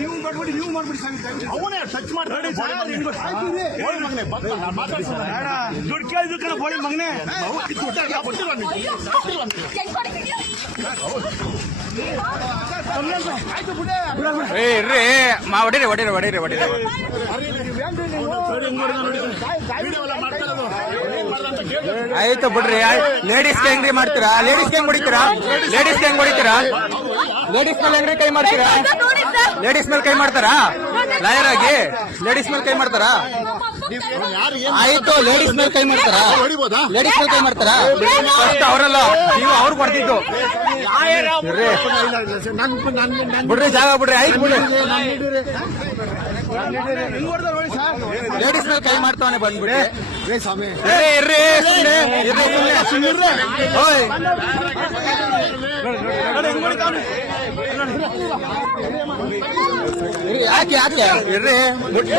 ನೀವು ಮಾಡ್ಬಿಡಿ ನೀವು ಮಾಡ್ಬಿಡಿ ಅವನೇ ಟಚ್ ದುಡ್ಡು ಕೇಳಿದ್ರು ಕಣ ಬೋಳಿ ಮಗನೇ. ಏ ಇರ್ರಿ ಮಾ ಹೊಡೀರಿ ಹೊಡೀರಿ ಹೊಡೀರಿ ಹೊಡೀರಿ. ಆಯ್ತು ಬಿಡ್ರಿ ಲೇಡೀಸ್ ಹೆಂಗ್ರಿ ಮಾಡ್ತೀರಾ? ಲೇಡೀಸ್ ಹೆಂಗ್ ಹೊಡಿತೀರಾ? ಲೇಡೀಸ್ ಹೆಂಗ್ ಹೊಡಿತೀರಾ? ಲೇಡೀಸ್ ಮೇಲೆ ಹೆಂಗ್ರಿ ಕೈ ಮಾಡ್ತೀರಾ? ಲೇಡೀಸ್ ಮೇಲೆ ಕೈ ಮಾಡ್ತಾರಾ? ಲಾಯರ್ ಆಗಿ ಲೇಡೀಸ್ ಮೇಲೆ ಕೈ ಮಾಡ್ತಾರಾ? ಆಯ್ತು ಲೇಡೀಸ್ ಮೇಲೆ ಕೈ ಮಾಡ್ತಾರಾ? ಲೇಡೀಸ್ ಮೇಲೆ ಕೈ ಮಾಡ್ತಾರಾ? ಫಸ್ಟ್ ಅವರಲ್ಲ, ನೀವು ಅವ್ರು ಕೊಡ್ತಿದ್ದು ಬಿಡ್ರಿ, ಜಾಗ ಬಿಡ್ರಿ, ಆಯ್ತು ಬಿಡ್ರಿ ಲೇಡೀಸ್ ಮೇಲೆ ಕೈ ಮಾಡ್ತಾವನೆ ಬಂದ್ಬಿಡಿ ಇರ್ರಿ ಯಾಕೆ ಯಾಕೆ? ಇರ್ರಿ ಮುಟ್ಟಿ.